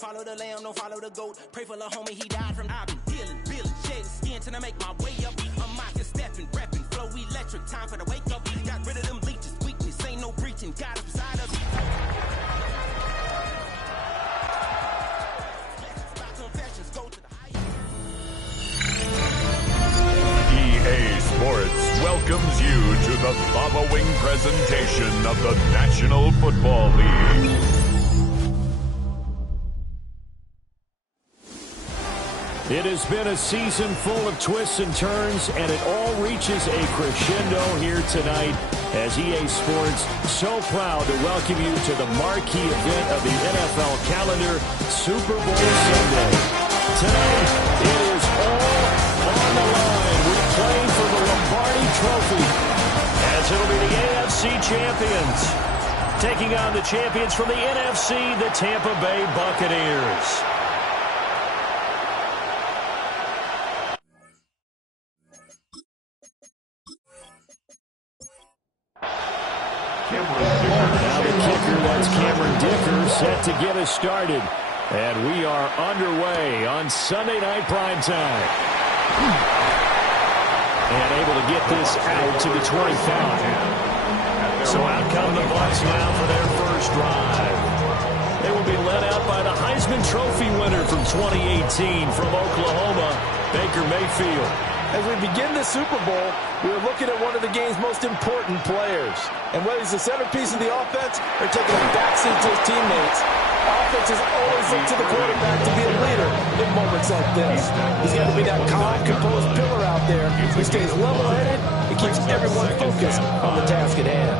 Follow the lamb, don't follow the goat. Pray for the homie, he died from. I've been healing, feeling, shedding skin till I make my way up. I'm mocking, stepping, repping, flow electric. Time for the wake up. Got rid of them leeches, weakness, ain't no breaching. Got him beside us. EA Sports welcomes you to the following presentation of the National Football League. It has been a season full of twists and turns, and it all reaches a crescendo here tonight as EA Sports so proud to welcome you to the marquee event of the NFL calendar, Super Bowl Sunday. Tonight, it is all on the line. We're playing for the Lombardi Trophy, as it'll be the AFC champions taking on the champions from the NFC, the Tampa Bay Buccaneers. Now the kicker, that's Cameron Dicker, set to get us started. And we are underway on Sunday Night Primetime. And able to get this out to the 25. So out come the Bucs now for their first drive. They will be led out by the Heisman Trophy winner from 2018 from Oklahoma, Baker Mayfield. As we begin the Super Bowl, we are looking at one of the game's most important players. And whether he's the centerpiece of the offense or taking a backseat to his teammates, offenses always look to the quarterback to be a leader in moments like this. He's got to be that calm, composed pillar out there who stays level-headed and keeps everyone focused on the task at hand.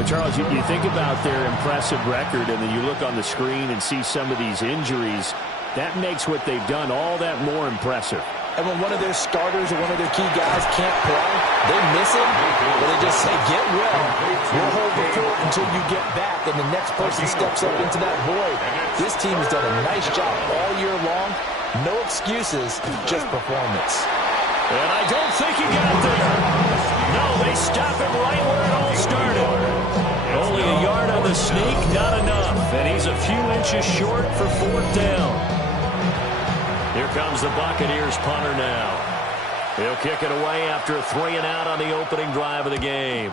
Well, Charles, you think about their impressive record, and then you look on the screen and see some of these injuries. That makes what they've done all that more impressive. And when one of their starters or one of their key guys can't play, they miss him, or they just say, get well. We'll hold the fort until you get back, and the next person steps up into that void. This team has done a nice job all year long. No excuses, just performance. And I don't think he got there. No, they stop him right where it all started. Only a yard on the sneak, not enough. And he's a few inches short for fourth down. Here comes the Buccaneers punter now. He'll kick it away after a 3-and-out on the opening drive of the game.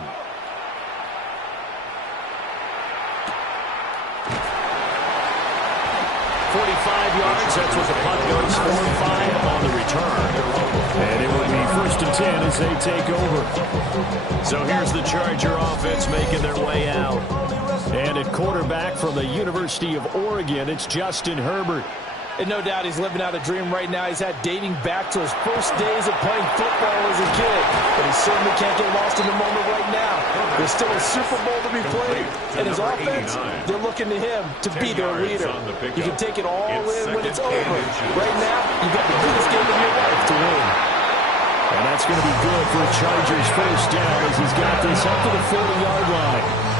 Yards, that's what the punt goes for. 5 on the return. And it will be 1st and 10 as they take over. So here's the Charger offense making their way out. And at quarterback from the University of Oregon, it's Justin Herbert. And no doubt he's living out a dream right now. He's had dating back to his first days of playing football as a kid. But he certainly can't get lost in the moment right now. There's still a Super Bowl to be played. And his offense, they're looking to him to be their leader. You can take it all in when it's over. Right now, you've got the biggest game of your life to win. And that's going to be good for a Chargers first down as he's got this up to the 40-yard line.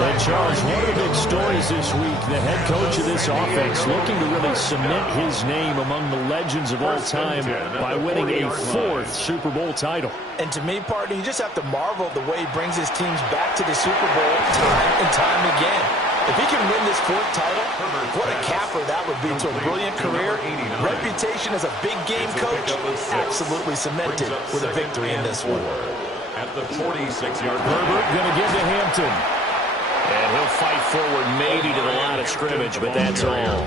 And Charles, one of the big stories this week, the head coach of this offense looking to really cement his name among the legends of all time by winning a 4th Super Bowl title. And to me, partner, you just have to marvel at the way he brings his teams back to the Super Bowl time and time again. If he can win this 4th title, what a capper that would be to a brilliant career. Reputation as a big game coach, absolutely cemented with a victory in this one. At the 46-yard line. Herbert going to give to Hampton. And he'll fight forward maybe to the line of scrimmage, but that's all.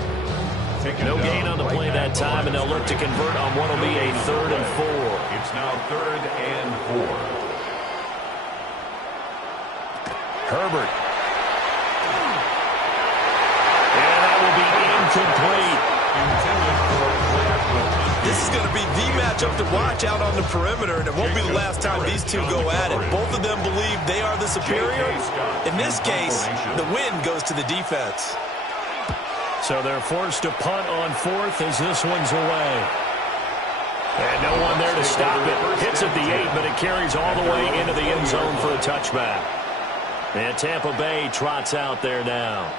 No gain on the play that time, and they'll look to convert on what will be a 3rd and 4. It's now 3rd and 4. Herbert. And that will be incomplete. This is going to be the matchup to watch out on the perimeter, and it won't be the last time these two go at it. Both of them believe they are the superior. In this case, the win goes to the defense. So they're forced to punt on 4th as this one's away. And no one there to stop it. Hits at the 8, but it carries all the way into the end zone for a touchback. And Tampa Bay trots out there now.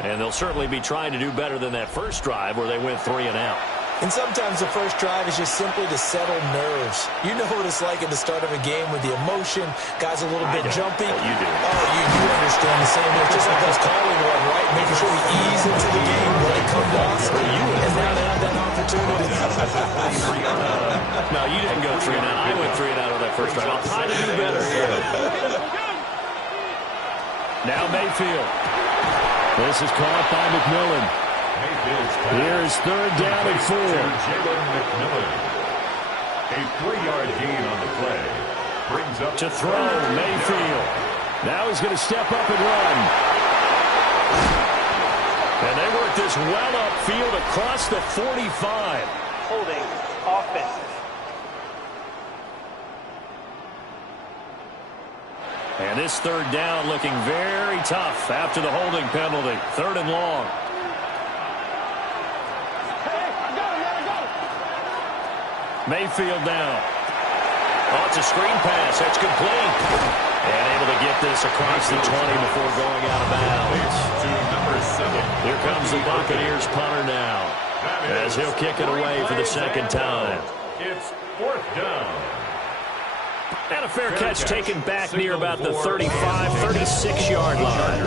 And they'll certainly be trying to do better than that first drive where they went 3-and-out. And sometimes the first drive is just simply to settle nerves. You know what it's like at the start of a game with the emotion. Guys a little bit jumpy. Oh, you do. Oh, you understand the same. It's just like us calling one, right? Making sure we ease into the game. boss, and now they have that opportunity. No, you didn't go 3 and out. I went 3 and out on that first drive. I'll try to do better here. Now Mayfield. This is caught by McMillan. Here's 3rd down and 4. A 3-yard gain on the play. Brings up to throw, Mayfield. Now he's going to step up and run. And they work this well upfield across the 45. Holding offense. And this 3rd down looking very tough after the holding penalty. 3rd and long. Mayfield now. Oh, it's a screen pass. That's complete. And able to get this across the 20 before going out of bounds. Here comes the Buccaneers punter now, as he'll kick it away for the 2nd time. It's 4th down. And a fair catch taken back near about the 35, 36-yard line.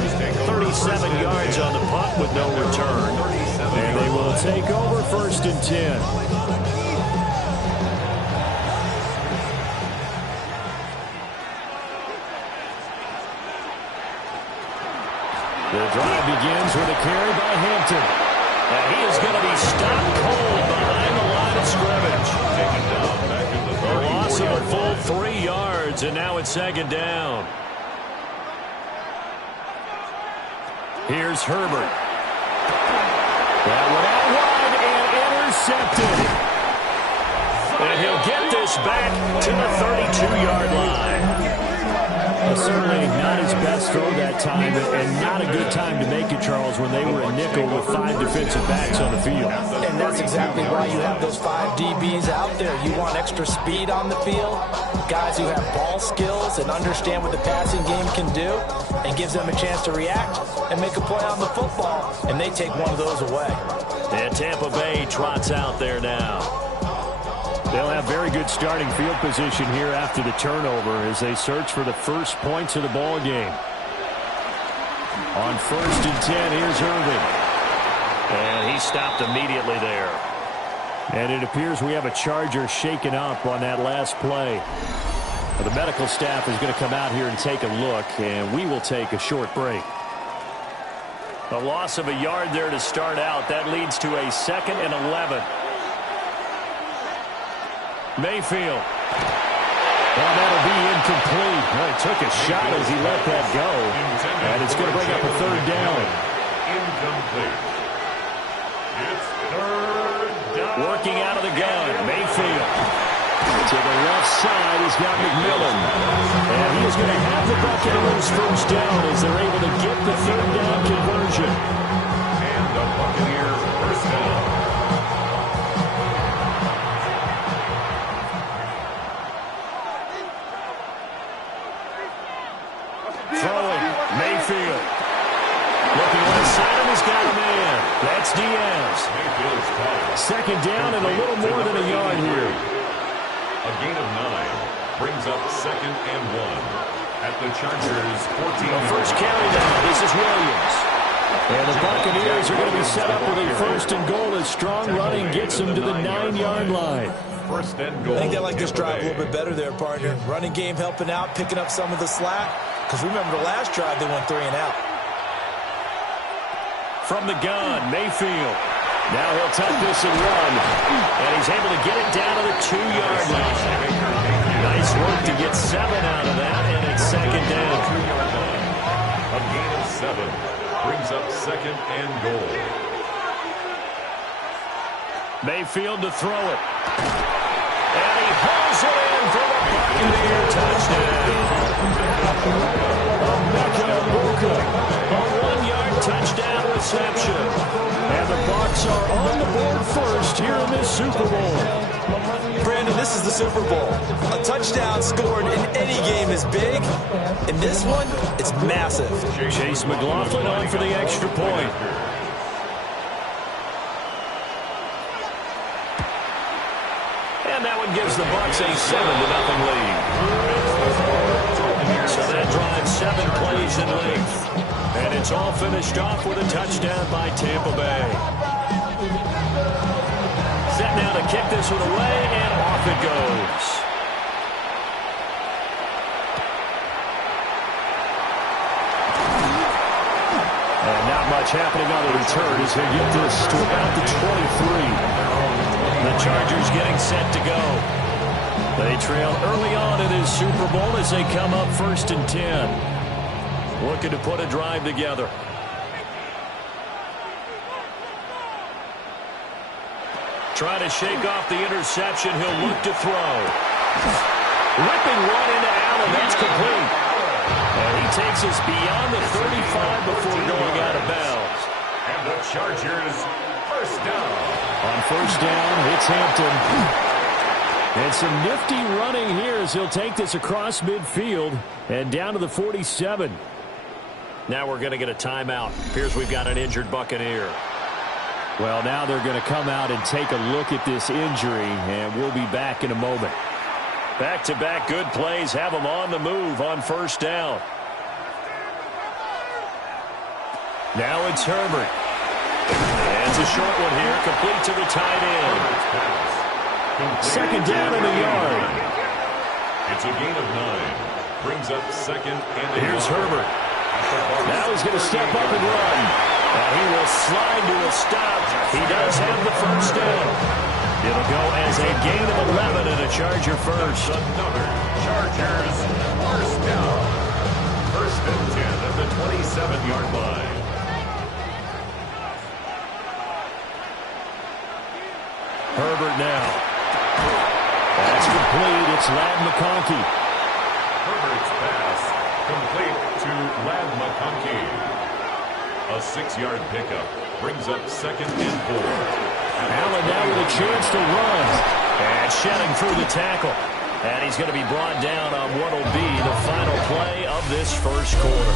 37 yards on the punt with no return. And they will take over 1st and 10. The drive begins with a carry by Hampton. And he is going to be stopped cold behind the line of scrimmage. A loss of a full 3 yards, and now it's 2nd down. Here's Herbert. That one out wide and intercepted. And he'll get this back to the 32-yard line. Certainly not his best throw that time, and not a good time to make it, Charles, when they were a nickel with 5 defensive backs on the field. And that's exactly why you have those 5 DBs out there. You want extra speed on the field, guys who have ball skills and understand what the passing game can do, and gives them a chance to react and make a play on the football, and they take one of those away. And Tampa Bay trots out there now. They'll have very good starting field position here after the turnover as they search for the first points of the ball game. On 1st and 10, here's Irving. And he stopped immediately there. And it appears we have a Charger shaken up on that last play. The medical staff is going to come out here and take a look, and we will take a short break. A loss of a yard there to start out. That leads to a 2nd and 11. Mayfield. Well, that'll be incomplete. Well, he took a shot as he let that go. And it's going to bring up a 3rd down. Incomplete. It's 3rd down. Working out of the gun. Mayfield. To the left side, he's got McMillan. And he is going to have the Buccaneers 1st down as they're able to get the 3rd down conversion. And the Buccaneers 1st down. Throwing, Mayfield. Looking left side, and he's got a man. That's Diaz. 2nd down and a little more than a yard here. A gain of 9 brings up 2nd and 1 at the Chargers' 14. First carry now. This is Williams. And the Buccaneers are going to be set up with a 1st and goal as strong running gets them to the 9-yard line. 1st and goal. I think they like this drive a little bit better there, partner. Running game helping out, picking up some of the slack. Because remember, the last drive, they went 3 and out. From the gun, Mayfield. Now he'll tuck this and run. And he's able to get it down to the 2-yard line. Nice work to get 7 out of that, and it's 2nd down. A gain of 7 brings up 2nd and goal. Mayfield to throw it. And he hauls it in for the Buccaneer touchdown. A 1-yard touchdown reception. And the Bucs are on the board first here in this Super Bowl. Brandon, this is the Super Bowl. A touchdown scored in any game is big. In this one, it's massive. Chase McLaughlin on for the extra point. And that one gives the Bucs a 7-0 lead. So that drive 7 plays in length. And it's all finished off with a touchdown by Tampa Bay. kick this one away, and off it goes. And not much happening on the return as they get this to about the 23. The Chargers getting set to go. They trail early on in this Super Bowl as they come up 1st and 10. Looking to put a drive together. Trying to shake off the interception. He'll look to throw. Ripping one into Allen. That's complete. And he takes us beyond the 35 before going out of bounds. And the Chargers, first down. On first down, it's Hampton. And some nifty running here as he'll take this across midfield and down to the 47. Now we're going to get a timeout. Appears we've got an injured Buccaneer. Well, now they're going to come out and take a look at this injury, and we'll be back in a moment. Back-to-back good plays have them on the move on first down. Now it's Herbert. And it's a short one here, complete to the tight end. Second down in the yard. It's a gain of 9. Brings up second and a Here's yard. Herbert. Now he's going to step up and run. And he will slide to a stop. He does have the first down. It'll go as a gain of 11 and a Charger first. Another Chargers first down. 1st and 10 at the 27-yard line. Herbert now. That's complete. It's Ladd McConkey. Herbert's pass complete to Ladd McConkey. A 6-yard pickup brings up second and 4. Allen now with a chance to run. And shedding through the tackle. And he's going to be brought down on what will be the final play of this first quarter.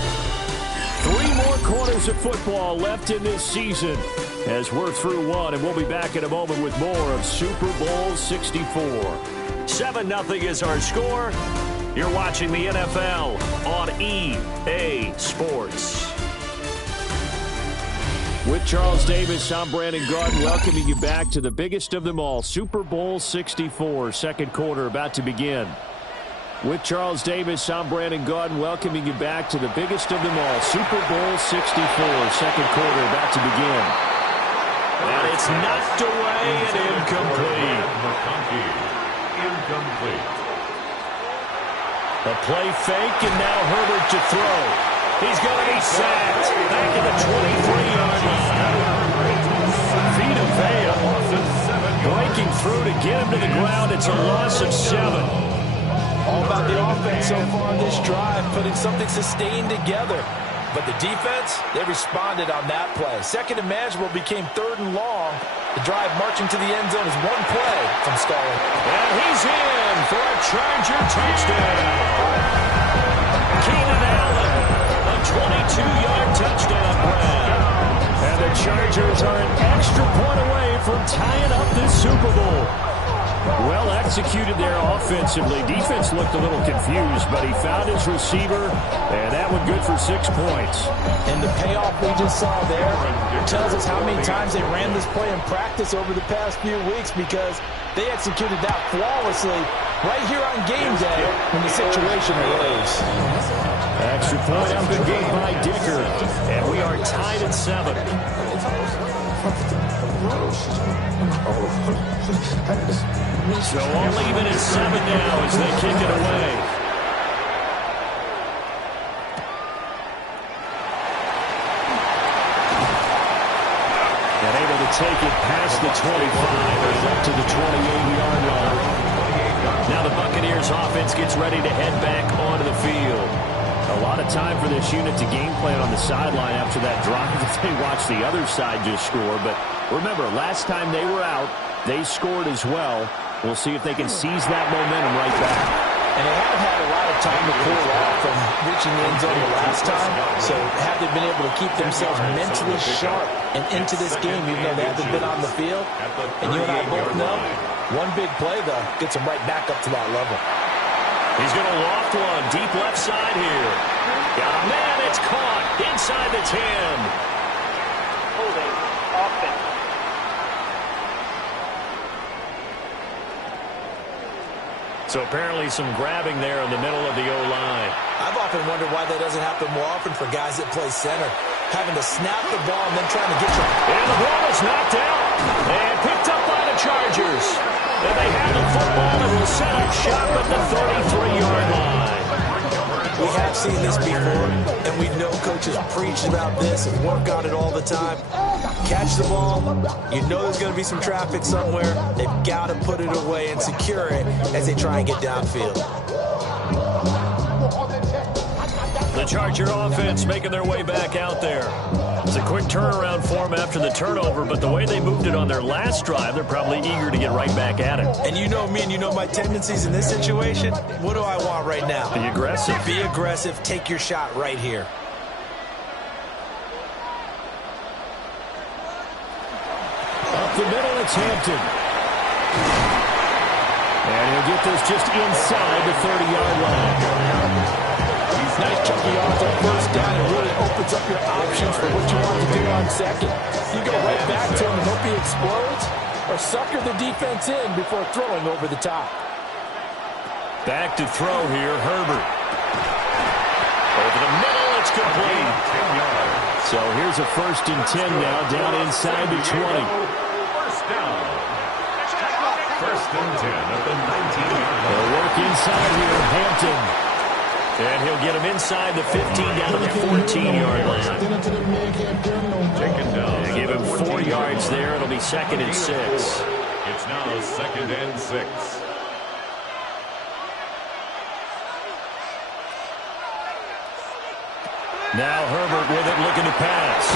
3 more quarters of football left in this season as we're through one, and we'll be back in a moment with more of Super Bowl 64. 7-0 is our score. You're watching the NFL on EA Sports. With Charles Davis, I'm Brandon Garden, welcoming you back to the biggest of them all, Super Bowl 64, second quarter about to begin. With Charles Davis, I'm Brandon Garden, welcoming you back to the biggest of them all, Super Bowl 64, second quarter about to begin. And it's knocked away and incomplete. Incomplete. A play fake, and now Herbert to throw. He's going to be sacked back at the 23-yard line. Vita Vea breaking through to get him to the ground. It's a loss of 7. All about the offense so far on this drive, putting something sustained together. But the defense, they responded on that play. Second and manageable became 3rd and long. The drive marching to the end zone is one play from stalling. And he's in for a Charger touchdown. Keenan Allen, a 22-yard touchdown grab. And the Chargers are an extra point away from tying up this Super Bowl. Well executed there offensively. Defense looked a little confused, but he found his receiver, and that one good for 6 points. And the payoff we just saw there tells us how many times they ran this play in practice over the past few weeks, because they executed that flawlessly right here on game day when the situation arose. Extra point up and good by Dicker, and we are tied at 7. So we'll leave it at 7 now as they kick it away. And able to take it past the 25 and up to the 28-yard line. Now the Buccaneers offense gets ready to head back onto the field. A lot of time for this unit to game plan on the sideline after that drive that they watched the other side just score. But remember, last time they were out, they scored as well. We'll see if they can seize that momentum right back. And they haven't had a lot of time to cool off from reaching the end zone the last time. So have they been able to keep themselves mentally sharp and into this game, even though they haven't been on the field? And you and I both know, one big play, though, gets them right back up to that level. He's going to loft one deep left side here. Got a man, it's caught inside the 10. Holding offense. So apparently some grabbing there in the middle of the O-line. I've often wondered why that doesn't happen more often for guys that play center. Having to snap the ball and then trying to get you. And the ball is knocked out and picked up by the Chargers. And they have the football and will set up shop at the 33-yard line. We have seen this before, and we know coaches preach about this and work on it all the time. Catch the ball. You know there's going to be some traffic somewhere. They've got to put it away and secure it as they try and get downfield. The Charger offense making their way back out there. It's a quick turnaround for them after the turnover, but the way they moved it on their last drive, they're probably eager to get right back at it. And you know me and you know my tendencies in this situation. What do I want right now? Be aggressive. Be aggressive. Take your shot right here. Up the middle, it's Hampton. And he'll get this just inside the 30-yard line. Nice chunky yards on first down. It really opens up your options for what you want to do on second. You go right back to him and hope he explodes, or sucker the defense in before throwing over the top. Back to throw here, Herbert. Over the middle, it's complete. So here's a 1st and 10 now, down inside the 20. First down. 1st and 10 at the 19-yard line. They'll work inside here, Hampton. And he'll get him inside the 15 down to the 14-yard line. Taken down. They give him 4 yards there. It'll be 2nd and 6. It's now 2nd and 6. Now Herbert with it, looking to pass.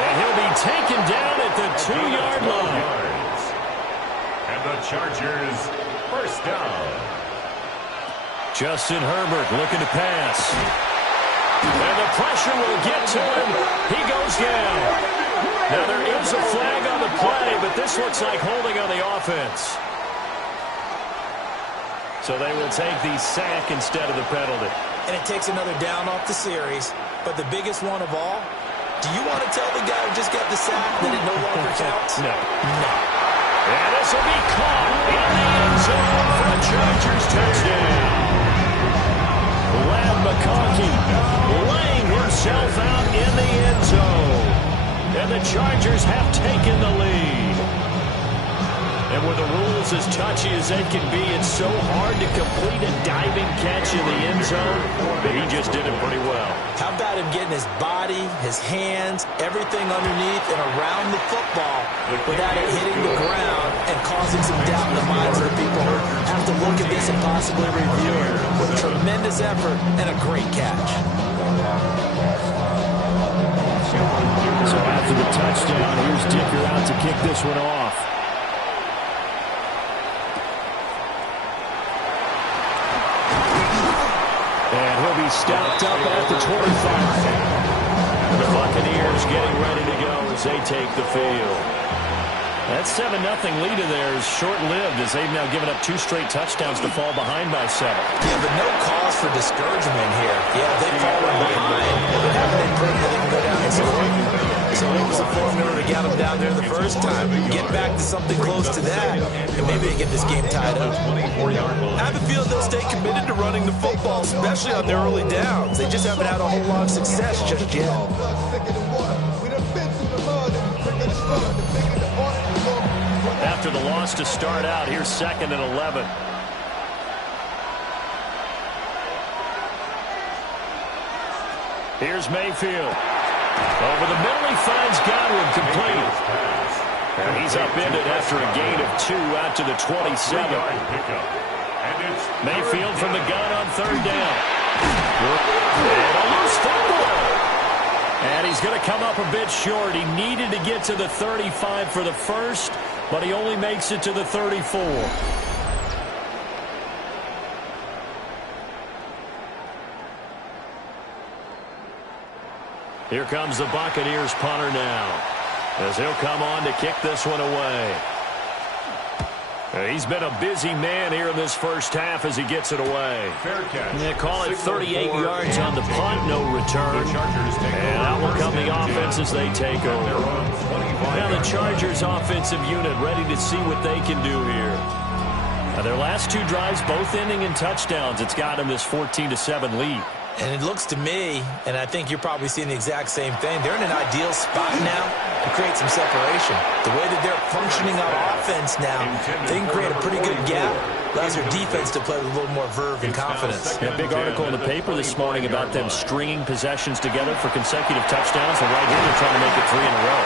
And he'll be taken down at the 2-yard line. And the Chargers, 1st down. Justin Herbert looking to pass. And the pressure will get to him. He goes down. Now there is a flag on the play, but this looks like holding on the offense. So they will take the sack instead of the penalty. And it takes another down off the series. But the biggest one of all, do you want to tell the guy who just got the sack that it no longer counts? No. No. And this will be caught in the end zone for a Chargers touchdown. Lab McConkey laying himself out in the end zone. And the Chargers have taken the lead. And with the rules as touchy as they can be, it's so hard to complete a diving catch in the end zone, but he just did it pretty well. How about him getting his body, his hands, everything underneath and around the football without it hitting the ground and causing some doubt in the minds of the people who have to look at this and possibly review it. With tremendous effort and a great catch. So after the touchdown, here's Dicker out to kick this one off. And he'll be stopped up at the 25. The Buccaneers getting ready to go as they take the field. That 7-0 lead of theirs short-lived as they've now given up 2 straight touchdowns to fall behind by 7. Yeah, but no cause for discouragement here. Yeah, they've fallen behind, but haven't been proven that they can go down and score. So what was the formula to get them down there the first time? Get back to something close to that, and maybe they get this game tied up. I have a feeling they'll stay committed to running the football, especially on their early downs. They just haven't had a whole lot of success just yet. After the loss to start out, here's 2nd and 11. Here's Mayfield. Over the middle, he finds Godwin complete. And he's upended after a gain of 2 out to the 27. Mayfield from the gun on 3rd down. And a loose football. And he's going to come up a bit short. He needed to get to the 35 for the first, but he only makes it to the 34. Here comes the Buccaneers punter now, as he'll come on to kick this one away. He's been a busy man here in this first half as he gets it away. Fair catch. They call it 38 yards on the punt, no return. And out will come the offense as they take over. Now the Chargers offensive unit ready to see what they can do here. Now, their last 2 drives, both ending in touchdowns. It's got them this 14-7 lead. And it looks to me, and I think you're probably seeing the exact same thing, they're in an ideal spot now to create some separation. The way that they're functioning on offense now, they can create a pretty good gap. Allows their defense to play with a little more verve and confidence. A big article in the paper this morning about them stringing possessions together for consecutive touchdowns. And right here, they're trying to make it 3 in a row.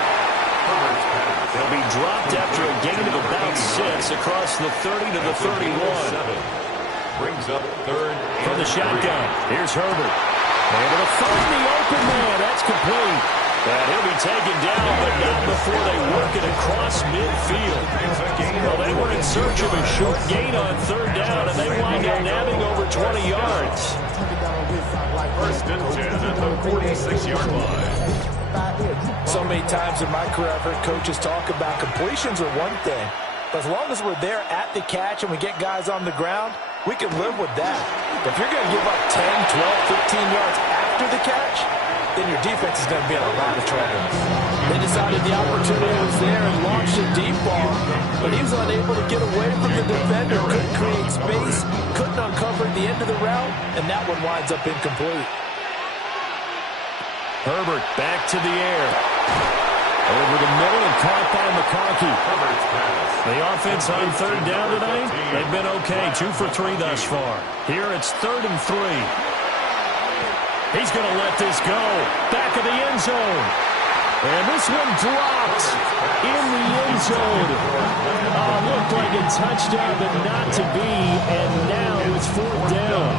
They'll be dropped after a gain of about 6 across the 30 to the 31. Brings up third. From the shotgun, here's Herbert. Able to find the open man. That's complete. And he'll be taken down, but not before they work it across midfield. Well, they were in search of a short gain on 3rd down, and they wind up nabbing over 20 yards. First and 10 at the 46-yard line. So many times in my career, I've heard coaches talk about completions are one thing. But as long as we're there at the catch and we get guys on the ground, we can live with that. If you're going to give up 10, 12, 15 yards after the catch, then your defense is going to be in a lot of trouble. They decided the opportunity was there and launched a deep ball, but he was unable to get away from the defender, couldn't create space, couldn't uncover the end of the route, and that one winds up incomplete. Herbert back to the air. Over the middle and caught by McConkey. The offense on 3rd down tonight, they've been okay. 2 for 3 thus far. Here it's 3rd and 3. He's going to let this go. Back of the end zone. And this one dropped in the end zone. Looked like a touchdown, but not to be. And now it's 4th down.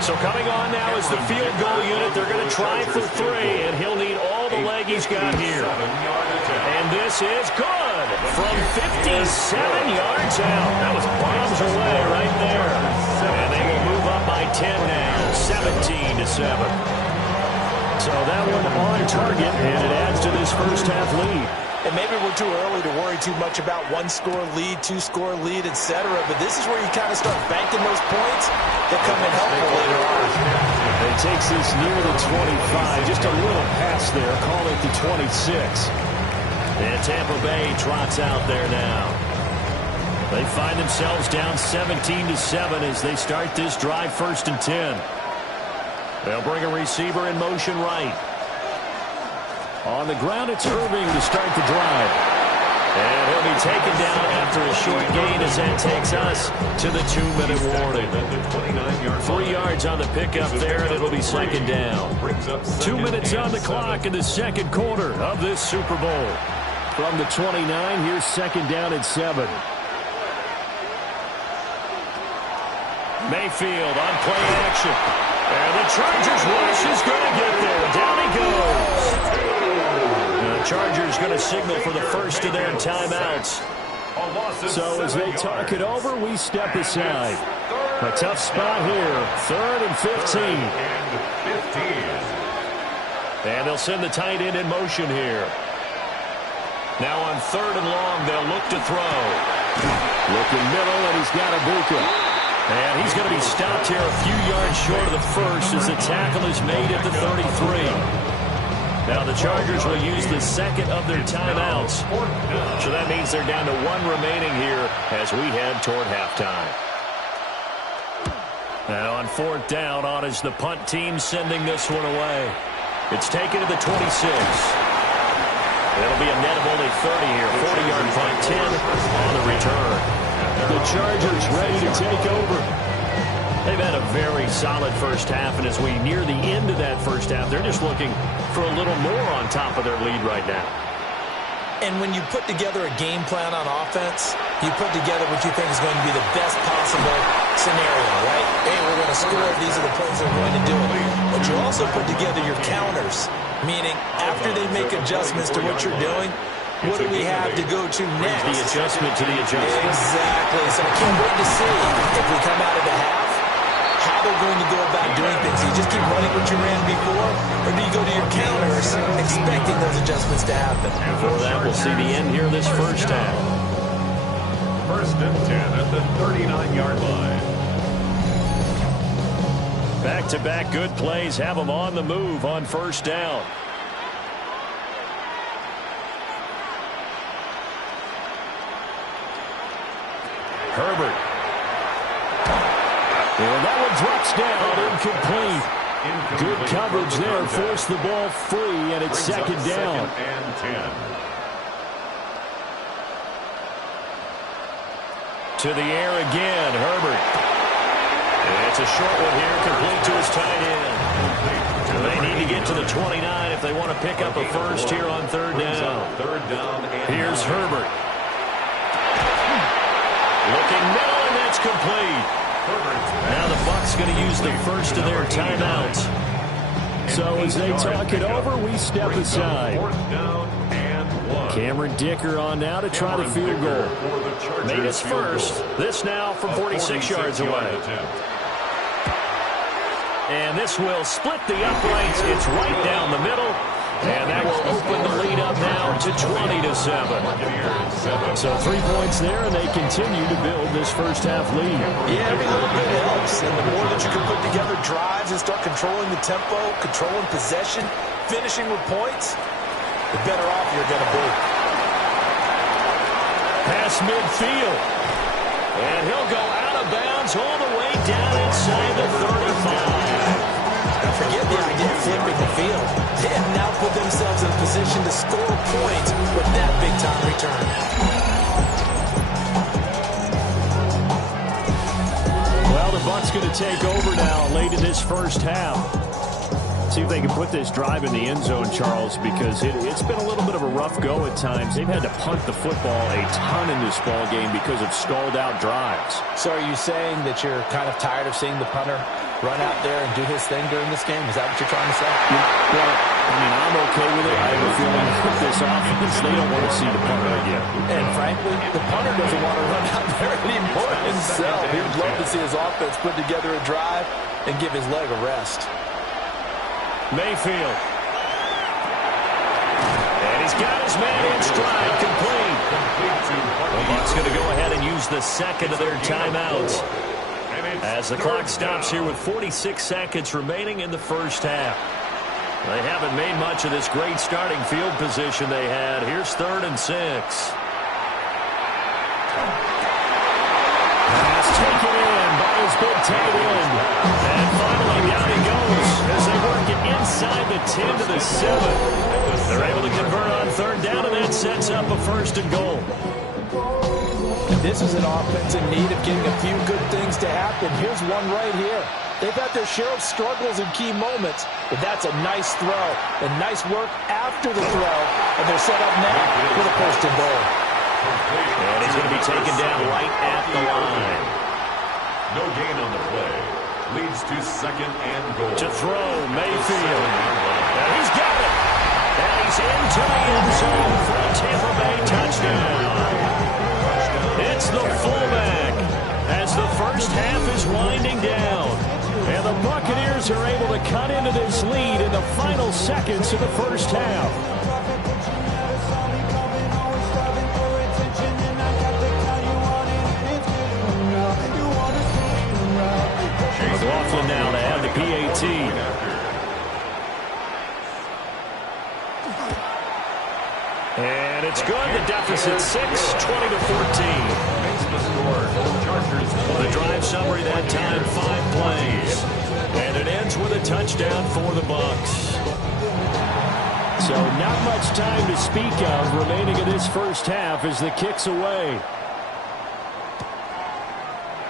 So coming on now is the field goal unit. They're going to try for 3, and he'll need all the leg he's got here. And this is good from 57 yards out. That was bombs away right there. And they will move up by 10 now, 17-7. So that one on target, and it adds to this first half lead. And maybe we're too early to worry too much about 1-score lead, 2-score lead, etc. But this is where you kind of start banking those points that come in helpful later on. It takes this near the 25, just a little pass there, call it the 26. And Tampa Bay trots out there now. They find themselves down 17-7 as they start this drive 1st and 10. They'll bring a receiver in motion right. On the ground, it's Irving to start the drive. And he'll be taken down after a short gain as that takes us to the 2-minute warning. 3 yards on the pickup there, and it'll be 2nd down. 2 minutes on the clock in the 2nd quarter of this Super Bowl. From the 29, here's 2nd down at 7. Mayfield on play action. And the Chargers rush is going to get there. Down he goes. The Chargers going to signal for the first of their timeouts. So as they talk it over, we step aside. A tough spot here. 3rd and 15. And they'll send the tight end in motion here. Now on 3rd and long, they'll look to throw. Looking middle, and he's got Ibuka. And he's going to be stopped here a few yards short of the first as the tackle is made at the 33. Now the Chargers will use the 2nd of their timeouts. So that means they're down to 1 remaining here as we head toward halftime. And on 4th down, on is the punt team sending this one away. It's taken to the 26. It'll be a net of only 30 here. 40-yard punt, 10 on the return. The Chargers ready to take over. They've had a very solid first half, and as we near the end of that first half, they're just looking for a little more on top of their lead right now. And when you put together a game plan on offense, you put together what you think is going to be the best possible scenario, right? Hey, we're going to score. These are the plays that are going to do it. But you also put together your counters, meaning after they make adjustments to what you're doing, what do we have to go to next? The adjustment to the adjustment. Exactly. So I can't wait to see if we come out of the half, how they're going to go about doing things. Do you just keep running what you ran before, or do you go to your counters expecting those adjustments to happen? For that, we'll see the end here of this first half. 1st and 10 at the 39-yard line. Back-to-back good plays have them on the move on 1st down. Herbert. And that one drops down, incomplete. Good coverage there, forced the ball free, and it's second down. And 10. To the air again, Herbert. It's a short one here, complete to his tight end. They need to get to the 29 if they want to pick up a first here on third down. Here's Herbert. Looking middle, and that's complete. Now the Bucs going to use the first of their timeouts. So as they talk it over, we step aside. Cameron Dicker on now to try the field goal. Made his first. This now from 46 yards away. And this will split the uprights. It's right down the middle. And that will open the lead up now to 20-7. So 3 points there, and they continue to build this first half lead. Yeah, every little bit helps. And the more that you can put together drives and start controlling the tempo, controlling possession, finishing with points, the better off you're going to be. Pass midfield. And he'll go out of bounds all the way down inside the 35. Forget the idea of flipping the field. They have now put themselves in a position to score points with that big-time return. Well, the Bucs going to take over now late in this first half. See if they can put this drive in the end zone, Charles, because it's been a little bit of a rough go at times. They've had to punt the football a ton in this ball game because of stalled-out drives. So are you saying that you're kind of tired of seeing the punter run out there and do his thing during this game? Is that what you're trying to say? Well, I mean, I'm okay with it. I have a feeling with this offense, they don't want to see the punter again. And frankly, the punter doesn't want to run out there anymore himself. He would love to see his offense put together a drive and give his leg a rest. Mayfield. And he's got his man in stride, complete. The Bucs going to go ahead and use the second of their timeouts as the clock stops here with 46 seconds remaining in the first half. They haven't made much of this great starting field position they had. Here's 3rd and 6. Pass taken in by his big tight end. And finally down he goes as they work it inside the 10 to the 7. They're able to convert on 3rd down, and that sets up a 1st and goal. This is an offense in need of getting a few good things to happen. Here's one right here. They've had their share of struggles in key moments, but that's a nice throw and nice work after the throw, and they're set up now for the 1st and goal. And he's going to be taken down right at the line. No gain on the play. Leads to 2nd and goal. To throw, Mayfield. And he's got it. And he's into the end zone for a Tampa Bay touchdown. It's the fullback as the first half is winding down. And the Buccaneers are able to cut into this lead in the final seconds of the first half. McLaughlin now to have the PAT. And it's good. The deficit 6, 20-14. The drive summary that time, 5 plays. And it ends with a touchdown for the Bucs. So not much time to speak of remaining in this first half as the kick's away.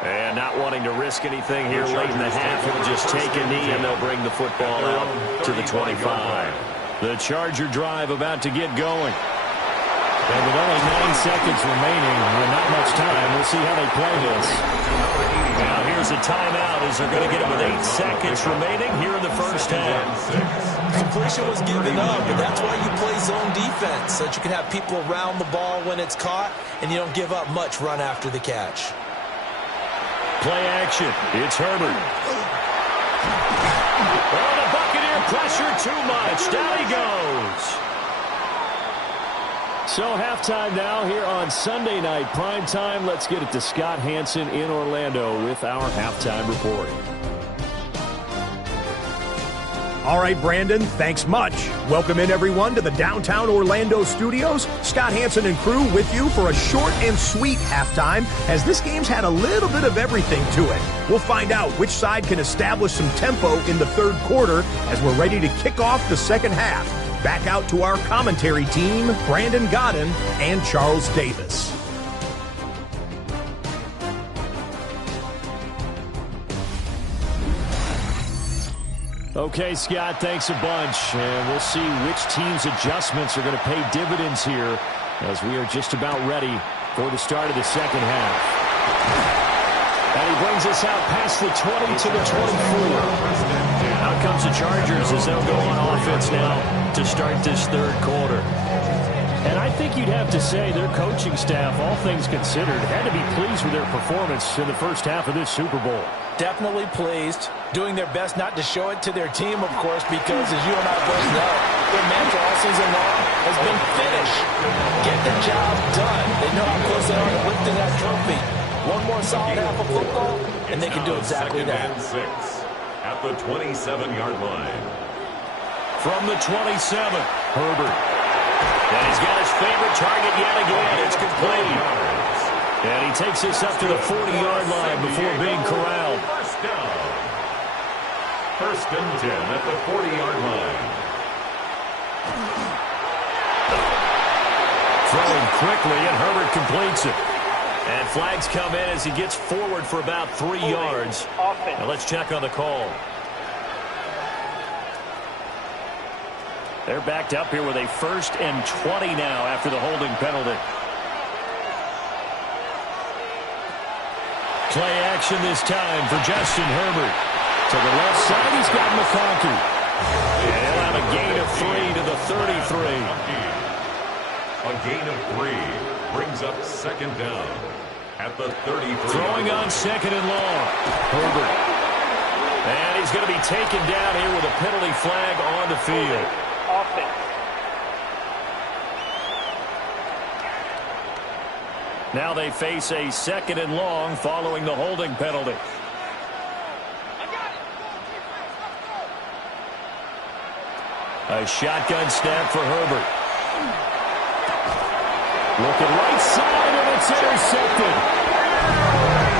And not wanting to risk anything here late in the half, he'll just take a knee and they'll bring the football out to the 25. The Charger drive about to get going. And with only 9 seconds remaining, with not much time, we'll see how they play this. Now here's a timeout as they're going to get it with 8 seconds remaining here in the first half. Completion was given up, but that's why you play zone defense, so that you can have people around the ball when it's caught, and you don't give up much run after the catch. Play action. It's Herbert. Oh, the Buccaneer pressure too much. Down he goes. So halftime now here on Sunday night primetime. Let's get it to Scott Hansen in Orlando with our halftime report. All right, Brandon, thanks much. Welcome in, everyone, to the downtown Orlando studios. Scott Hansen and crew with you for a short and sweet halftime, as this game's had a little bit of everything to it. We'll find out which side can establish some tempo in the third quarter as we're ready to kick off the second half. Back out to our commentary team, Brandon Godden and Charles Davis. Okay, Scott, thanks a bunch. And we'll see which team's adjustments are going to pay dividends here as we are just about ready for the start of the second half. And he brings us out past the 20 to the 24. Out comes the Chargers as they'll go on offense now to start this third quarter. And I think you'd have to say their coaching staff, all things considered, had to be pleased with their performance in the first half of this Super Bowl. Definitely pleased, doing their best not to show it to their team, of course, because as you and I both know, their mantra all season long has been finish. Get the job done. They know how close they are to lifting that trophy. One more solid half of football, and they can do exactly that. 6 at the 27-yard line. From the 27, Herbert. And he's got his favorite target yet again. It's complete. And he takes us up to the 40-yard line before being corralled. First down. First and 10 at the 40-yard line. Throwing quickly, and Herbert completes it. And flags come in as he gets forward for about 3 yards. Now let's check on the call. They're backed up here with a 1st and 20 now after the holding penalty. Play action this time for Justin Herbert. To the left side, he's got McConkey. And he'll have a gain of 3 to the 33. A gain of 3 brings up second down at the 33. Throwing on second and long. Herbert. And he's going to be taken down here with a penalty flag on the field. Now they face a second and long following the holding penalty. A shotgun snap for Herbert. Looking right side, and it's intercepted.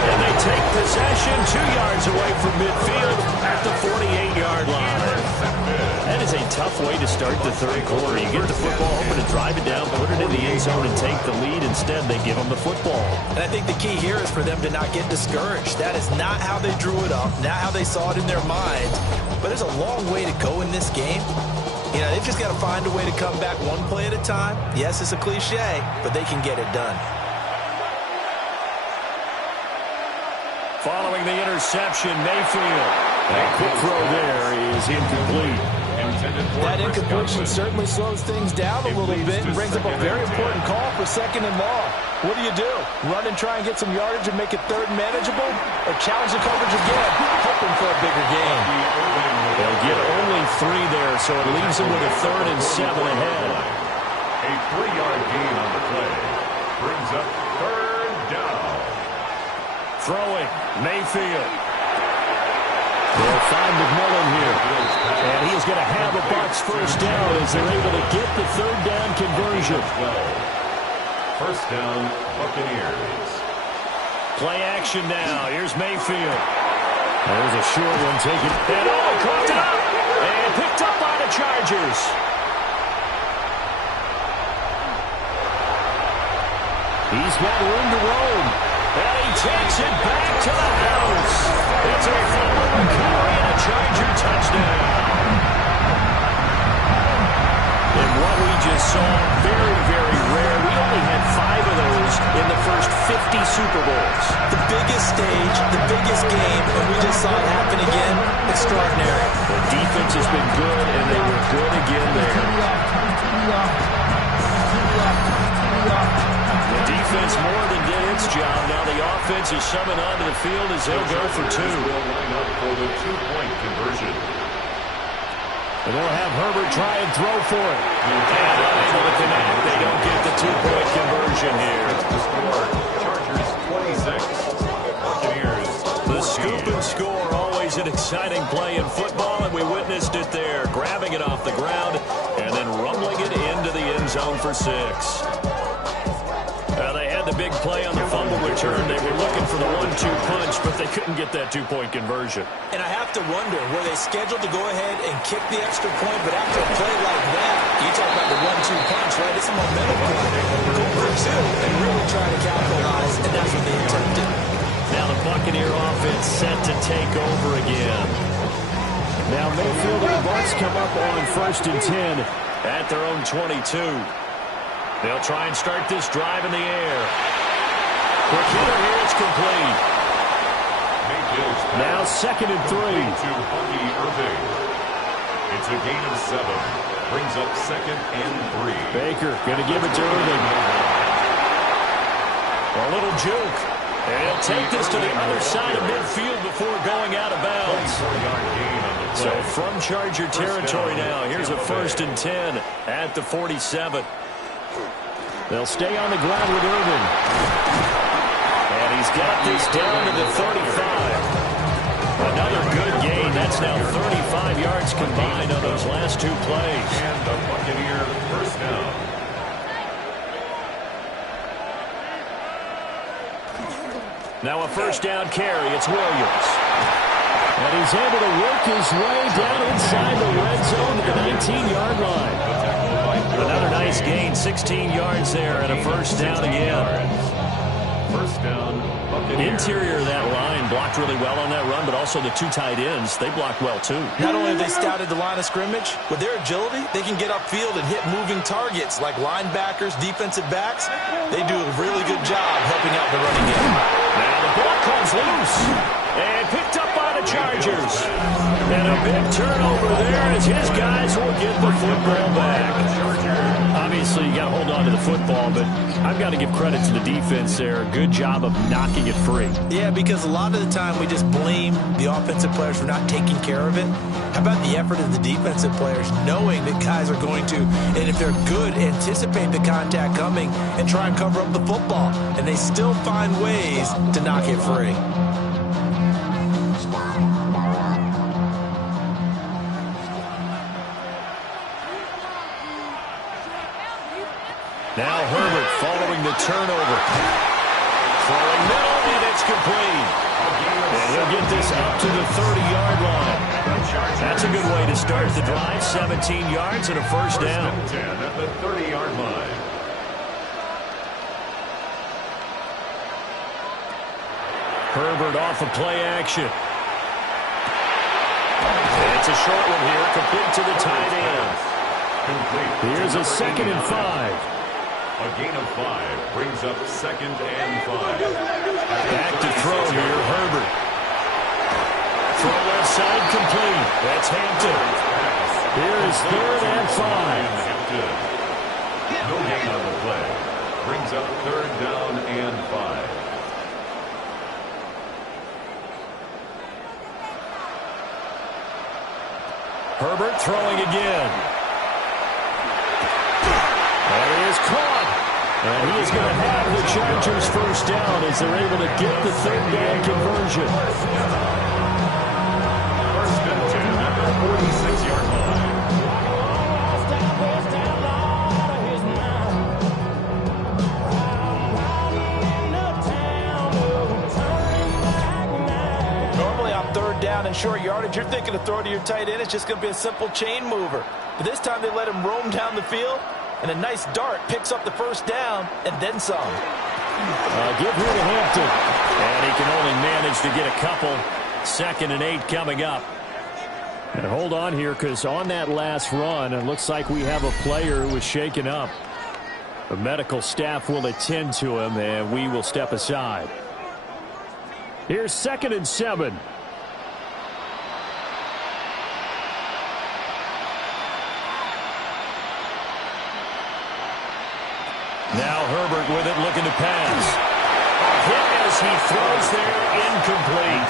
And they take possession 2 yards away from midfield at the 48-yard line. That is a tough way to start the third quarter. You get the football open and drive it down, put it in the end zone, and take the lead. Instead, they give them the football. And I think the key here is for them to not get discouraged. That is not how they drew it up, not how they saw it in their minds. But there's a long way to go in this game. You know, they've just got to find a way to come back one play at a time. Yes, it's a cliche, but they can get it done. Following the interception, Mayfield. A quick throw there is incomplete. That incompletion certainly slows things down a little bit and brings up a very important call for second and long. What do? Run and try and get some yardage and make it third manageable? Or challenge the coverage again, hoping for a bigger gain? They'll get only 3 there, so it leaves them with a 3rd and 7 ahead. A 3-yard gain on the play brings up third down. Throwing, Mayfield. They'll find McMillan here. And he is going to have a Bucs first down as they're able to get the third down conversion. First down, Buccaneers. Play action now. Here's Mayfield. There's a short one taken. And caught it up. And picked up by the Chargers. He's got room to roam. And he takes it back to the house. It's a forward recovery and a Charger touchdown. And what we just saw, very, very rare. We only had 5 of those in the first 50 Super Bowls. The biggest stage, the biggest game, and we just saw it happen again. Extraordinary. The defense has been good, and they were good again there. The defense more than did its job. Now the offense is summoned onto the field as they'll go for 2. Will line up for the 2-point conversion. And they'll have Herbert try and throw for it. And unable to connect. They don't get the 2-point conversion here. The score, Chargers 26, Buccaneers 14. The scoop and score, always an exciting play in football, and we witnessed it there. down for 6. They had the big play on the fumble return. They were looking for the 1-2 punch, but they couldn't get that 2-point conversion. And I have to wonder, were they scheduled to go ahead and kick the extra point, but after a play like that, you talk about the 1-2 punch, right? It's a momentum play. Go for 2 and really try to capitalize, and that's what they attempted. Now the Buccaneer offense set to take over again. Now Mayfield and the Bucs come up on 1st and 10 at their own 22. They'll try and start this drive in the air. Quick hitter here, it's complete. Now 2nd and 3. It's a gain of 7. Brings up 2nd and 3. Baker going to give it to Irving. A little juke. And he'll take this to the other side of midfield before going out of bounds. So from Charger territory now, here's a 1st and 10 at the 47. They'll stay on the ground with Irving. And he's got this down to the 35. Another good gain. That's now 35 yards combined on those last 2 plays. And the Buccaneer first down. Now a 1st down carry. It's Williams. And he's able to work his way down inside the red zone to the 19-yard line. Another nice gain, 16 yards there, and a 1st down again. First down, Buccaneers. Interior of that line blocked really well on that run, but also the 2 tight ends, they blocked well too. Not only have they scouted the line of scrimmage, with their agility, they can get upfield and hit moving targets like linebackers, defensive backs. They do a really good job helping out the running game. Now the ball comes loose and picked up by the Chargers. And a big turnover there as his guys will get the football back. Obviously, you got to hold on to the football, but I've got to give credit to the defense there. Good job of knocking it free. Yeah, because a lot of the time we just blame the offensive players for not taking care of it. How about the effort of the defensive players knowing that guys are going to, and if they're good, anticipate the contact coming and try and cover up the football. And they still find ways to knock it free. Now Herbert following the turnover. Throwing middle, and it's complete. And he'll get this up to the 30-yard line. That's a good way to start the drive. 17 yards and a 1st down. 10 at the 30-yard line. Herbert off of play action. It's a short one here, complete to the tight end. Here's a 2nd and 5. A gain of 5 brings up 2nd and 5. Back to throw here, Herbert. Throw left side complete. That's Hampton. Here is 3rd and 5. No gain on the play. Brings up 3rd down and 5. Herbert throwing again. And he is caught. And he is going to have the Chargers 1st down as they're able to get the 3rd down conversion. 1st and 10 at the 46-yard line. Normally on 3rd down and short yardage, you're thinking to throw to your tight end. It's just going to be a simple chain mover. But this time they let him roam down the field. And a nice dart picks up the 1st down and then some. Give here to Hampton. And he can only manage to get a couple. 2nd and 8 coming up. And hold on here, because on that last run, it looks like we have a player who was shaken up. The medical staff will attend to him, and we will step aside. Here's 2nd and 7. Now Herbert with it, looking to pass. A hit as he throws there, incomplete.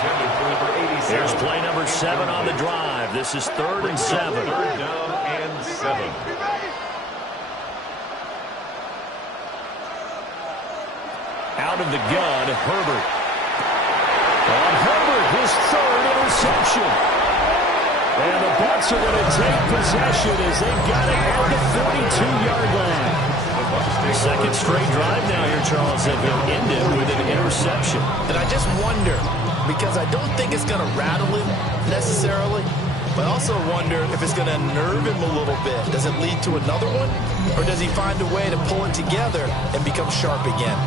Here's play number 7 on the drive. This is 3rd and 7. 3rd down and 7. Out of the gun, Herbert. On Herbert, his 3rd interception. And the Bucs are going to take possession as they've got it at the 42-yard line. second straight drive now here, Charles, that will end it with an interception. And I just wonder, because I don't think it's going to rattle him necessarily, but I also wonder if it's going to unnerve him a little bit. Does it lead to another one? Or does he find a way to pull it together and become sharp again?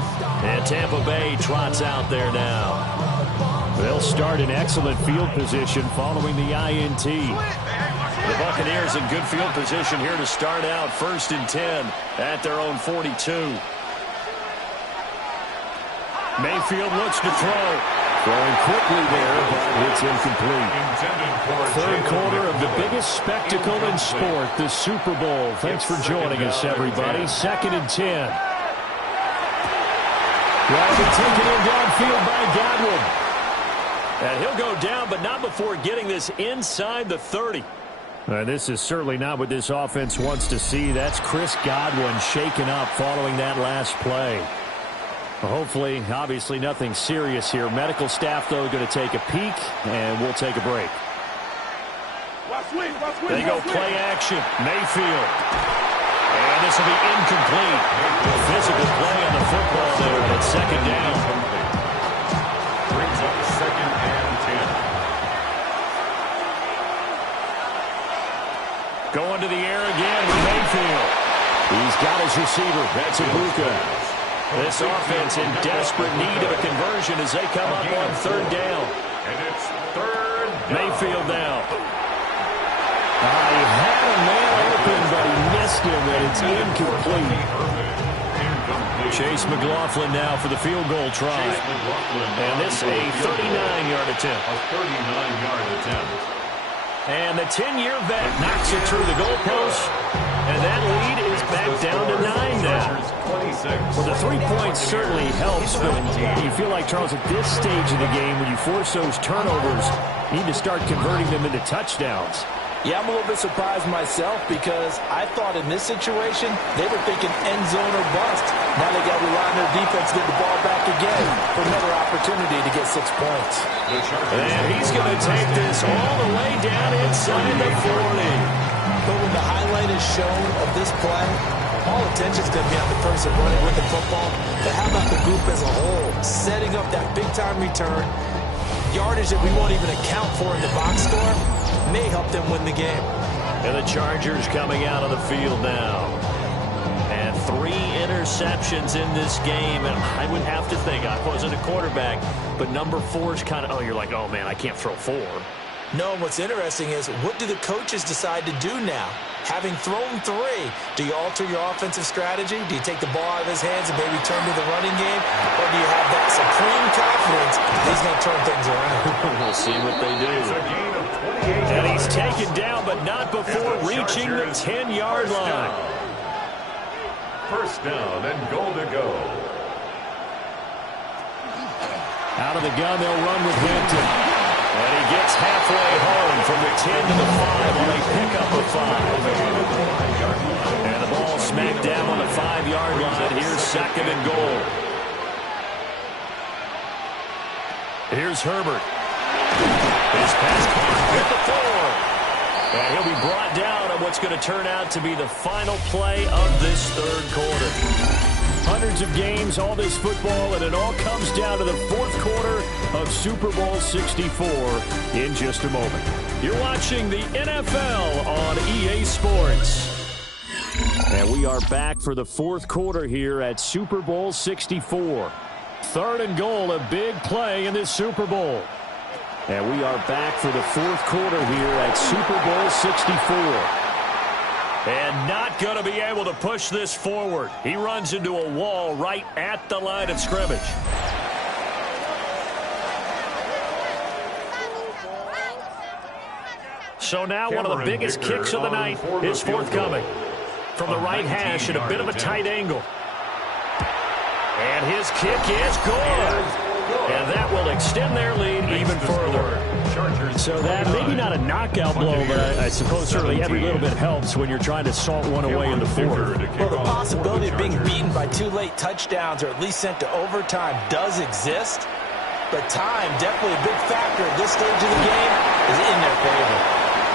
And Tampa Bay trots out there now. They'll start in excellent field position following the INT. The Buccaneers in good field position here to start out 1st and 10 at their own 42. Mayfield looks to throw. Throwing quickly there, but it's incomplete. Third quarter of the biggest spectacle in sport, the Super Bowl. Thanks for joining us, everybody. 2nd and 10. Rodgers taken in downfield by Godwin. And he'll go down, but not before getting this inside the 30. This is certainly not what this offense wants to see. That's Chris Godwin shaken up following that last play. Hopefully, obviously nothing serious here. Medical staff, though, going to take a peek, and we'll take a break. They go play action. Mayfield. And this will be incomplete. Physical play on the football there, and it's 2nd down. Brings up 2nd and 10. Going to the air again with Mayfield. He's got his receiver. That's Ibuka. This offense in desperate need of a conversion as they come up on 3rd down. And it's 3rd down. Mayfield now. He had a man open, but he missed him, and it's incomplete. Chase McLaughlin now for the field goal try. And this a 39-yard attempt. A 39-yard attempt. And the 10-year vet knocks it through the goalpost. And that lead is back down to 9 now. Well, the 3 points certainly helps, but you feel like, Charles, at this stage of the game, when you force those turnovers, you need to start converting them into touchdowns. Yeah, I'm a little bit surprised myself because I thought in this situation they were thinking end zone or bust. Now they got to rely on their defense to get the ball back again for another opportunity to get 6 points. And he's going to take this all the way down inside the 40. But when the highlight is shown of this play, all attention is going to be on the person running with the football. But how about the group as a whole? Setting up that big-time return, yardage that we won't even account for in the box score, may help them win the game. And the Chargers coming out on the field now. And 3 interceptions in this game. And I would have to think, I wasn't a quarterback, but number 4 is kind of, you're like, oh, man, I can't throw 4. No, what's interesting is what do the coaches decide to do now? Having thrown 3, do you alter your offensive strategy? Do you take the ball out of his hands and maybe turn to the running game? Or do you have that supreme confidence he's going to turn things around? We'll see what they do. And he's taken down, but not before reaching the 10-yard line. 1st down and goal to go. Out of the gun, they'll run with Hampton. And he gets halfway home from the 10 to the 5 on a pickup of 5. And the ball smacked down on the 5-yard line. Here's 2nd and goal. Here's Herbert. His pass caught at the 4. And he'll be brought down on what's going to turn out to be the final play of this 3rd quarter. Hundreds of games, all this football, and it all comes down to the 4th quarter of Super Bowl 64 in just a moment. You're watching the NFL on EA Sports. And we are back for the 4th quarter here at Super Bowl 64. 3rd and goal, a big play in this Super Bowl. And we are back for the 4th quarter here at Super Bowl 64. And not going to be able to push this forward. He runs into a wall right at the line of scrimmage. So now one of the biggest kicks of the night is forthcoming. From the right hash at a bit of a tight angle. And his kick is good. And that will extend their lead even further. So that maybe not a knockout blow, but I suppose certainly every little bit helps when you're trying to salt one away in the 4th. Well, the possibility of being beaten by 2 late touchdowns or at least sent to overtime does exist. But time, definitely a big factor at this stage of the game, is in their favor.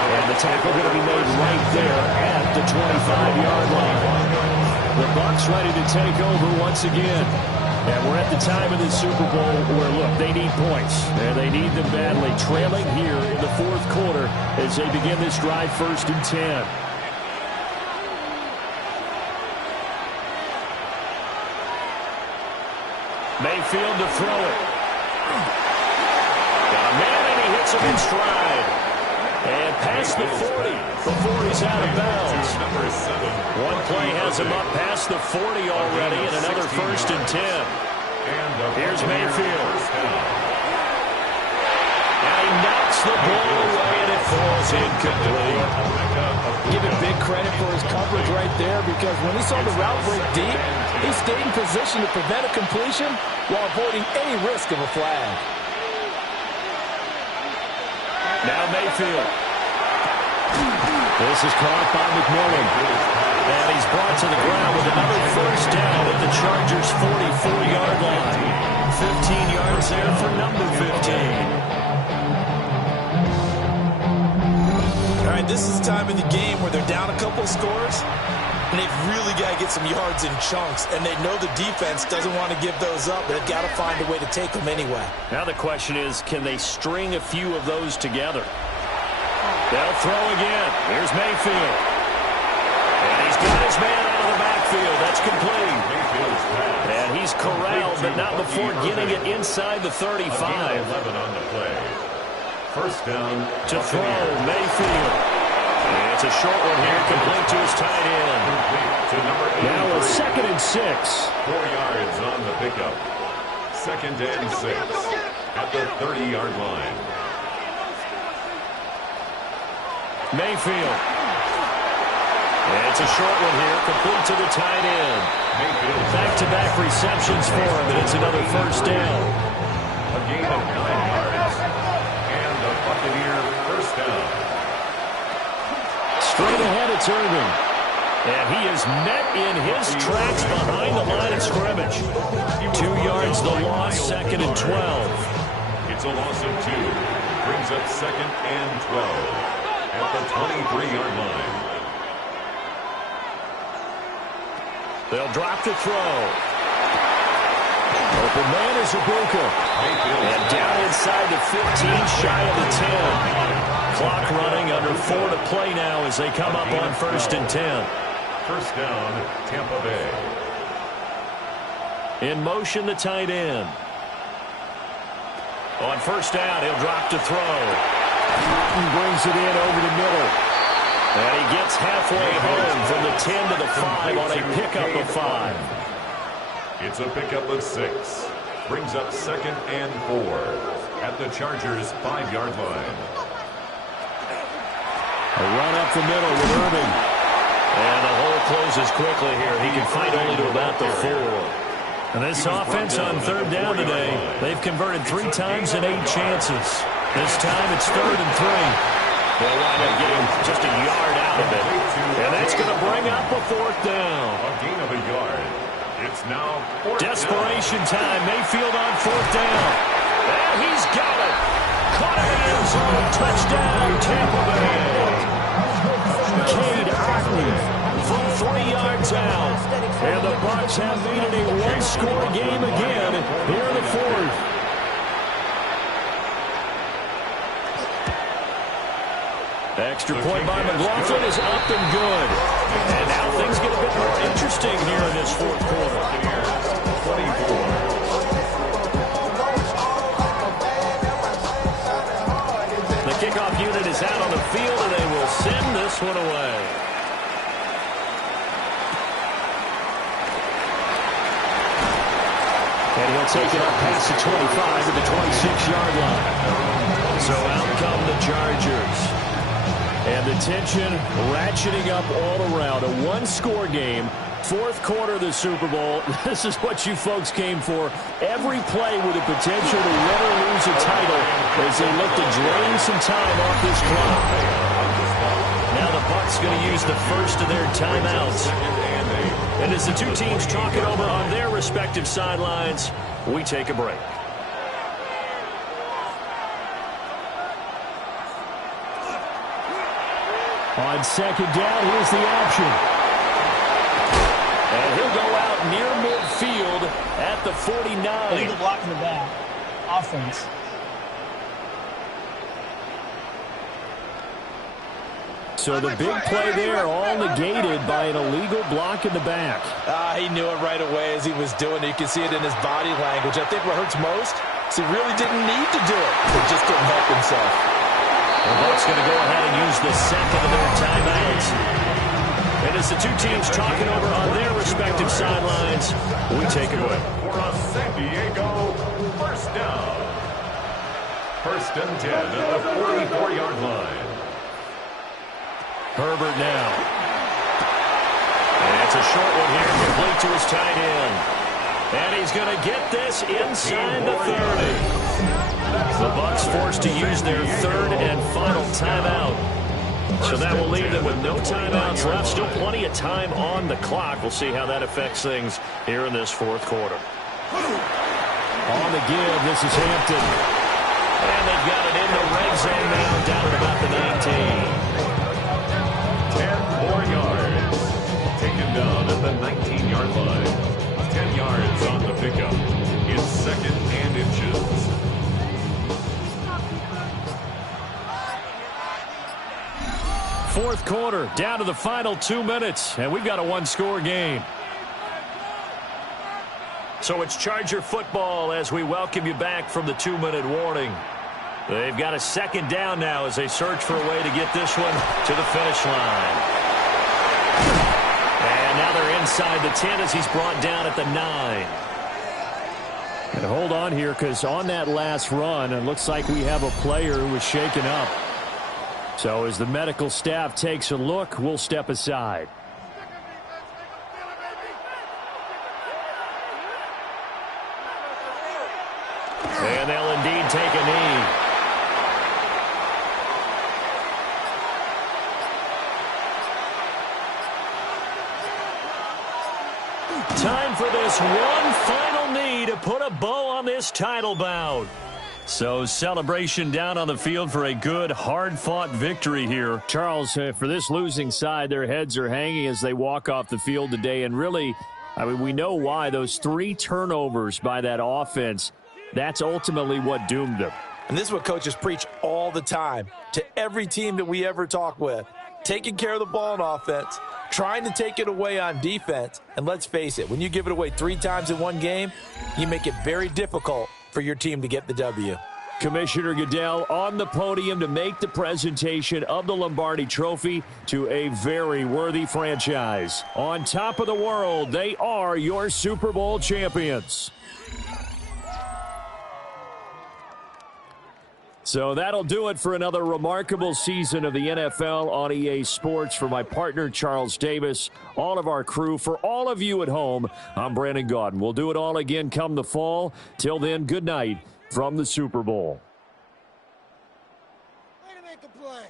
And the tackle going to be made right there at the 25-yard line. The Bucs ready to take over once again. And we're at the time of the Super Bowl where, look, they need points. And they need them badly. Trailing here in the fourth quarter as they begin this drive, 1st and 10. Mayfield to throw it. Got a man, and he hits him in stride. And past the 40 before he's out of bounds. One play has him up past the 40 already, and another 1st and 10. Here's Mayfield. And he knocks the ball away, and it falls incomplete. Give him big credit for his coverage right there, because when he saw the route break deep, he stayed in position to prevent a completion while avoiding any risk of a flag. Now Mayfield. This is caught by McMillan. And he's brought to the ground with another 1st down at the Chargers' 44-yard line. 15 yards there for number 15. All right, this is the time of the game where they're down a couple scores, and they've really got to get some yards in chunks, and they know the defense doesn't want to give those up, but they've got to find a way to take them anyway. Now the question is, can they string a few of those together? They'll throw again. Here's Mayfield. And he's got his man out of the backfield. That's complete. And he's corralled, but not before getting it inside the 35. 11 on the play. 1st down to throw, Mayfield. And it's a short one here, complete to his tight end. Now a 2nd and 6. 4 yards on the pickup. 2nd and 6 at the 30-yard line. Mayfield. And it's a short one here, complete to the tight end. Back-to-back receptions for him, and it's another 1st down. A gain of 9 yards. And the Buccaneer 1st down. Straight ahead, it's Irving. And he is met in his tracks behind the line of scrimmage. 2 yards the loss, 2nd and 12. It's a loss of 2. Brings up 2nd and 12. At the 23-yard line. They'll drop the throw. Open man is Ibuka. And down inside the 15, shy of the 10. Clock running, under 4 to play now as they come up on 1st and 10. 1st down, Tampa Bay. In motion, the tight end. On 1st down, he'll drop to throw. Brings it in over the middle. And he gets halfway home from the 10 to the 5 on a pickup of 5. It's a pickup of 6. Brings up 2nd and 4 at the Chargers' 5-yard line. A run up the middle with Irving. And the hole closes quickly here. He can fight only to about the 4. And this offense on 3rd down today, they've converted 3 times in 8 chances. This time it's 3rd and 3. They'll wind up getting just a yard out of it. And that's going to bring up a 4th down. A gain of a yard. It's now 4th Desperation time. Mayfield on 4th down. And he's got it. Caught in the end zone. Touchdown, Tampa Bay. Cade Otton from 3 yards out. And the Bucs have made it a 1-score game again here in the 4th. Extra point by McLaughlin is up and good. And now things get a bit more interesting here in this 4th quarter. 24. The kickoff unit is out on the field, and they will send this one away. And he'll take it up past the 25 to the 26-yard line. So out come the Chargers. And the tension ratcheting up all around. A 1-score game. 4th quarter of the Super Bowl. This is what you folks came for. Every play with the potential to win or lose a title as they look to drain some time off this clock. Now the Bucs going to use the first of their timeouts. And as the 2 teams talk it over on their respective sidelines, we take a break. On 2nd down, here's the option. And he'll go out near midfield at the 49. Illegal block in the back. Offense. So the big play there all negated by an illegal block in the back. He knew it right away as he was doing it. You can see it in his body language. I think what hurts most is he really didn't need to do it. He just didn't help himself. The Bucs going to go ahead and use the second of their timeouts. And as the two teams talking over on their respective sidelines, we take it away. For a San Diego first down. First and 10 at the 44-yard line. Herbert now. And it's a short one here, complete to his tight end. And he's going to get this inside the 30. The Bucs forced to use their third and final timeout. So that will leave them with no timeouts left. Still plenty of time on the clock. We'll see how that affects things here in this fourth quarter. On the give, this is Hampton. And they've got it in the red zone now, down at about the 19. 10 more yards. Taken down at the 19-yard line. 10 yards on the pickup. It's second and inches. Fourth quarter, down to the final 2 minutes, and we've got a one-score game. So it's Charger football as we welcome you back from the 2-minute warning. They've got a second down now as they search for a way to get this one to the finish line. And now they're inside the 10 as he's brought down at the 9. And hold on here, because on that last run, it looks like we have a player who was shaken up. So as the medical staff takes a look, we'll step aside. And they'll indeed take a knee. Time for this one final knee to put a bow on this title bout. So celebration down on the field for a good, hard-fought victory here. Charles, for this losing side, their heads are hanging as they walk off the field today. And really, I mean, we know why. Those 3 turnovers by that offense, that's ultimately what doomed them. And this is what coaches preach all the time to every team that we ever talk with. Taking care of the ball on offense, trying to take it away on defense. And let's face it, when you give it away 3 times in one game, you make it very difficult for your team to get the W. Commissioner Goodell on the podium to make the presentation of the Lombardi Trophy to a very worthy franchise. On top of the world, they are your Super Bowl champions. So that'll do it for another remarkable season of the NFL on EA Sports. For my partner, Charles Davis, all of our crew, for all of you at home, I'm Brandon Gaudin. We'll do it all again come the fall. Till then, good night from the Super Bowl. Way to make a play.